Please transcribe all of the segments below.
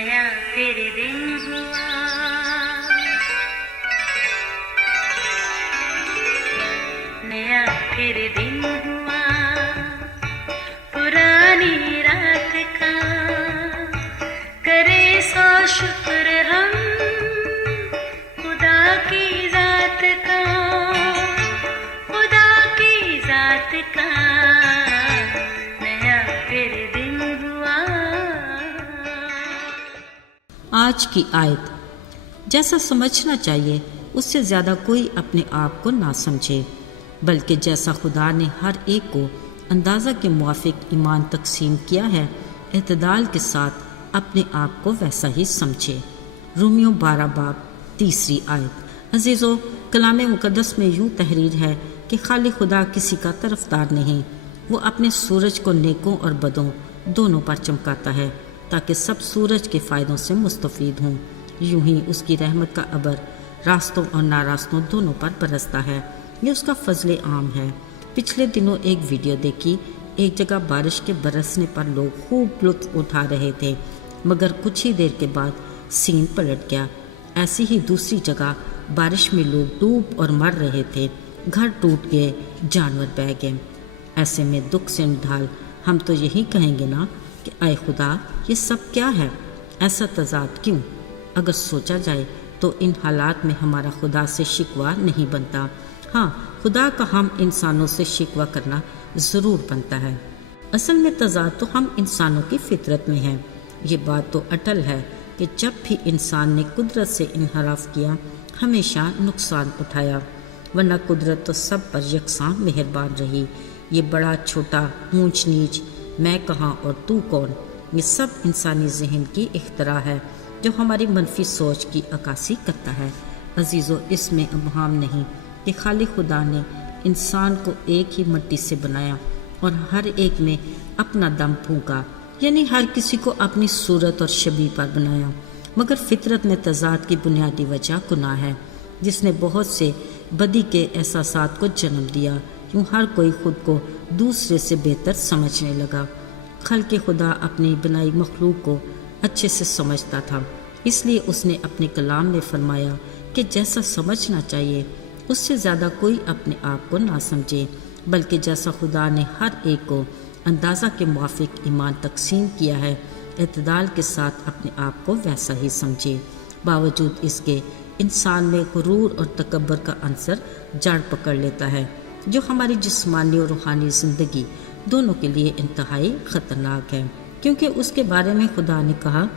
नया फिर दिन हुआ, नया फिर दिन हुआ, पुरानी रात का करे सो शुक्र हम खुदा की जात का, खुदा की जात का नया फिर दिन हुआ। आज की आयत, जैसा समझना चाहिए उससे ज़्यादा कोई अपने आप को ना समझे, बल्कि जैसा खुदा ने हर एक को अंदाज़ा के मुआफिक ईमान तकसीम किया है, इत्दाल के साथ अपने आप को वैसा ही समझे। रोमियो 12 बाब 3 आयत। अजीज़ों, कलाम मुक़द्दस में यूँ तहरीर है कि खाली खुदा किसी का तरफदार नहीं, वो अपने सूरज को नेकों और बदों दोनों पर चमकाता है ताकि सब सूरज के फ़ायदों से मुस्तफ़ीद हों। यूं ही उसकी रहमत का अबर रास्तों और नारास्तों दोनों पर बरसता है। ये उसका फजल आम है। पिछले दिनों एक वीडियो देखी, एक जगह बारिश के बरसने पर लोग खूब लुत्फ़ उठा रहे थे, मगर कुछ ही देर के बाद सीन पलट गया। ऐसी ही दूसरी जगह बारिश में लोग डूब और मर रहे थे, घर टूट गए, जानवर बह गए। ऐसे में दुख से निढाल हम तो यही कहेंगे ना कि आए खुदा, ये सब क्या है, ऐसा तज़ाद क्यों? अगर सोचा जाए तो इन हालात में हमारा खुदा से शिकवा नहीं बनता। हाँ, खुदा का हम इंसानों से शिकवा करना ज़रूर बनता है। असल में तज़ाद तो हम इंसानों की फितरत में है। ये बात तो अटल है कि जब भी इंसान ने कुदरत से इनहराफ किया, हमेशा नुकसान उठाया, वरना कुदरत तो सब पर यकसां मेहरबान रही। ये बड़ा छोटा, ऊंच नीच, मैं कहाँ और तू कौन, ये सब इंसानी जहन की इख्तरा है जो हमारी मनफी सोच की अक्कासी करता है। अजीज़ों, इसमें अबहम नहीं कि खाली खुदा ने इंसान को एक ही मिट्टी से बनाया और हर एक में अपना दम फूंका, यानी हर किसी को अपनी सूरत और शबीह पर बनाया। मगर फितरत में तज़ाद की बुनियादी वजह गुनाह है, जिसने बहुत से बदी के एहसासात को जन्म दिया। यूँ हर कोई खुद को दूसरे से बेहतर समझने लगा। खल्क़ खुदा अपनी बनाई मखलूक को अच्छे से समझता था, इसलिए उसने अपने कलाम में फरमाया कि जैसा समझना चाहिए उससे ज़्यादा कोई अपने आप को ना समझे, बल्कि जैसा खुदा ने हर एक को अंदाज़ा के मुआफिक ईमान तकसीम किया है, इत्दाल के साथ अपने आप को वैसा ही समझे। बावजूद इसके इंसान में गुरूर और तकब्बर का अंसर जड़ पकड़ लेता है, जो हमारी जिस्मानी और रूहानी ज़िंदगी दोनों के लिए इंतहाई ख़तरनाक है, क्योंकि उसके बारे में खुदा ने कहा,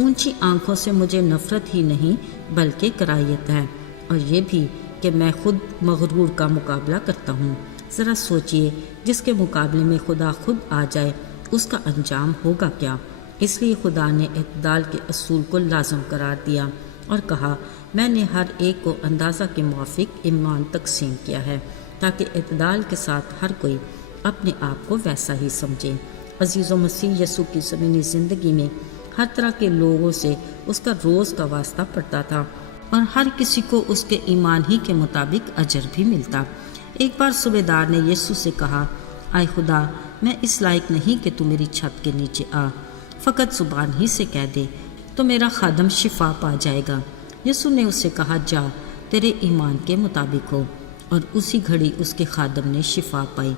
ऊंची आंखों से मुझे नफ़रत ही नहीं बल्कि कराहियत है, और ये भी कि मैं खुद मगरूर का मुकाबला करता हूँ। ज़रा सोचिए, जिसके मुकाबले में खुदा खुद आ जाए उसका अंजाम होगा क्या? इसलिए खुदा ने इत्दाल के असूल को लाज़म करार दिया और कहा, मैंने हर एक को अंदाज़ा के मुआफिक ईमान तकसीम किया है, ताकि इत्दाल के साथ हर कोई अपने आप को वैसा ही समझे। अज़ीज़ों, मसीह यसू की ज़मीनी ज़िंदगी में हर तरह के लोगों से उसका रोज़ का वास्ता पड़ता था और हर किसी को उसके ईमान ही के मुताबिक अजर भी मिलता। एक बार सूबेदार ने यीशु से कहा, आए खुदा, मैं इस लायक नहीं कि तू मेरी छत के नीचे आ, फ़कत ज़ुबान ही से कह दे तो मेरा खादम शिफा पा जाएगा। यीशु ने उससे कहा, जा, तेरे ईमान के मुताबिक हो, और उसी घड़ी उसके खादम ने शिफा पाई।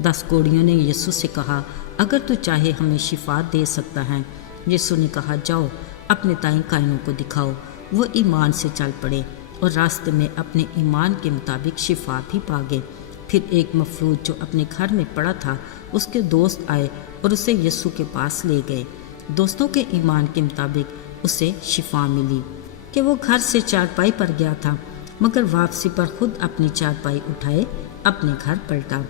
10 कोड़ियों ने यीशु से कहा, अगर तू चाहे हमें शिफा दे सकता है। यीशु ने कहा, जाओ, अपने ताई कायनों को दिखाओ। वो ईमान से चल पड़े और रास्ते में अपने ईमान के मुताबिक शिफा भी पा गए। फिर एक मफलूज जो अपने घर में पड़ा था, उसके दोस्त आए और उसे यीशु के पास ले गए। दोस्तों के ईमान के मुताबिक उसे शिफा मिली कि वो घर से चारपाई पर गया था, मगर वापसी पर खुद अपनी चारपाई उठाए अपने घर पलटा।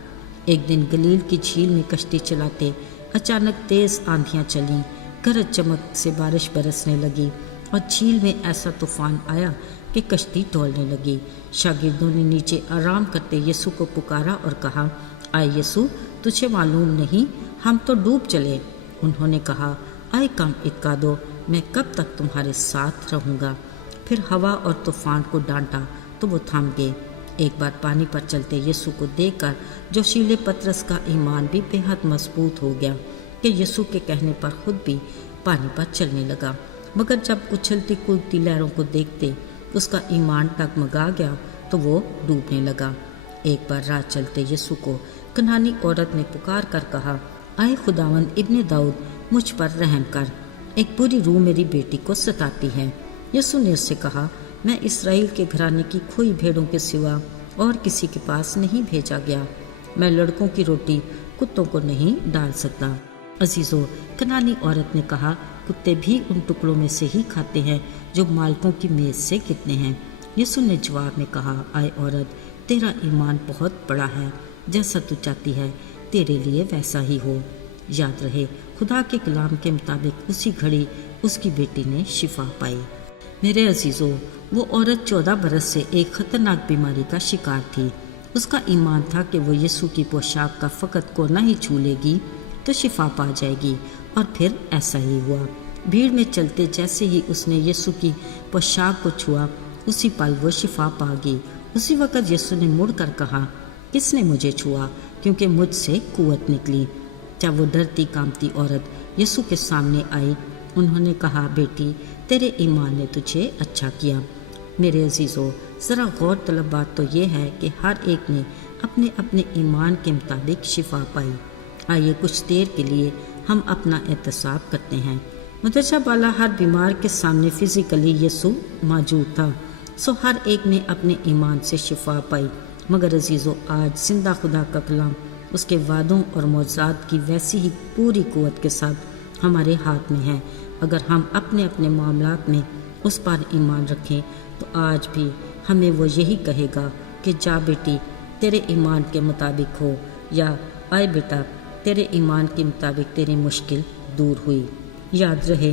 एक दिन गलील की झील में कश्ती चलाते अचानक तेज़ आंधियाँ चलीं, गरज चमक से बारिश बरसने लगी और झील में ऐसा तूफान आया कि कश्ती डोलने लगी। शागिर्दों ने नीचे आराम करते यीशु को पुकारा और कहा, आए यीशु, तुझे मालूम नहीं हम तो डूब चले। उन्होंने कहा, आए कम इत्का दो, मैं कब तक तुम्हारे साथ रहूँगा। फिर हवा और तूफान को डांटा तो वो थम गए। एक बार पानी पर चलते यीशु को देखकर जोशीले पतरस का ईमान भी बेहद मजबूत हो गया कि यीशु के कहने पर खुद भी पानी पर चलने लगा। मगर जब उछलती कूदती लहरों को देखते उसका ईमान डगमगा गया तो वो डूबने लगा। एक बार राह चलते यीशु को कनानी औरत ने पुकार कर कहा, आए खुदावन इब्ने दाऊद, मुझ पर रहम कर, एक बुरी रूह मेरी बेटी को सताती है। यीशु ने उससे कहा, मैं इस्राएल के घराने की खोई भेड़ों के सिवा और किसी के पास नहीं भेजा गया। मैं लड़कों की रोटी कुत्तों को नहीं डाल सकता। अजीजों, कनानी औरत ने कहा, कुत्ते भी उन टुकड़ों में से ही खाते हैं जो मालिकों की मेज से गिरते हैं। यीशु ने जवाब में कहा, आए औरत, तेरा ईमान बहुत बड़ा है, जैसा तू चाहती है तेरे लिए वैसा ही हो। याद रहे, खुदा के कलाम के मुताबिक उसी घड़ी उसकी बेटी ने शिफा पाई। मेरे अजीजों, वो औरत 14 बरस से एक खतरनाक बीमारी का शिकार थी। उसका ईमान था कि वो यीशु की पोशाक का फ़कत कोना ही छू लेगी तो शिफा पा जाएगी, और फिर ऐसा ही हुआ। भीड़ में चलते जैसे ही उसने यीशु की पोशाक को छुआ, उसी पल वो शिफा पा गई। उसी वक़्त यीशु ने मुड़ कर कहा, किसने मुझे छुआ, क्योंकि मुझसे कुव्वत निकली। जब वो डरती कांपती औरत यीशु के सामने आई, उन्होंने कहा, बेटी, तेरे ईमान ने तुझे अच्छा किया। मेरे अजीज़ों, ज़रा गौर तलब बात तो ये है कि हर एक ने अपने अपने ईमान के मुताबिक शिफा पाई। आइए कुछ देर के लिए हम अपना एहतसाब करते हैं। मदरसा वाला हर बीमार के सामने फिज़िकली यीशु मौजूद था, सो हर एक ने अपने ईमान से शिफा पाई। मगर अजीज़ों, आज जिंदा खुदा का कलाम उसके वादों और मौज़ात की वैसी ही पूरी कुव्वत के साथ हमारे हाथ में है। अगर हम अपने अपने मामलात में उस पर ईमान रखें तो आज भी हमें वो यही कहेगा कि जा बेटी, तेरे ईमान के मुताबिक हो, या आए बेटा, तेरे ईमान के मुताबिक तेरी मुश्किल दूर हुई। याद रहे,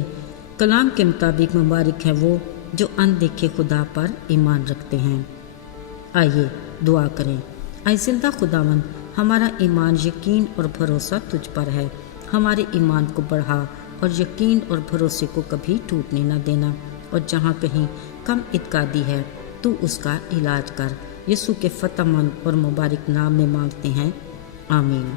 कलाम के मुताबिक मुबारक है वो जो अनदेखे खुदा पर ईमान रखते हैं। आइए दुआ करें। आए जिंदा खुदावन, हमारा ईमान, यकीन और भरोसा तुझ पर है। हमारे ईमान को बढ़ा और यकीन और भरोसे को कभी टूटने न देना, और जहाँ कहीं कम इत्कादी है तू उसका इलाज कर। यीशु के फतहमंद और मुबारक नाम में मांगते हैं, आमीन।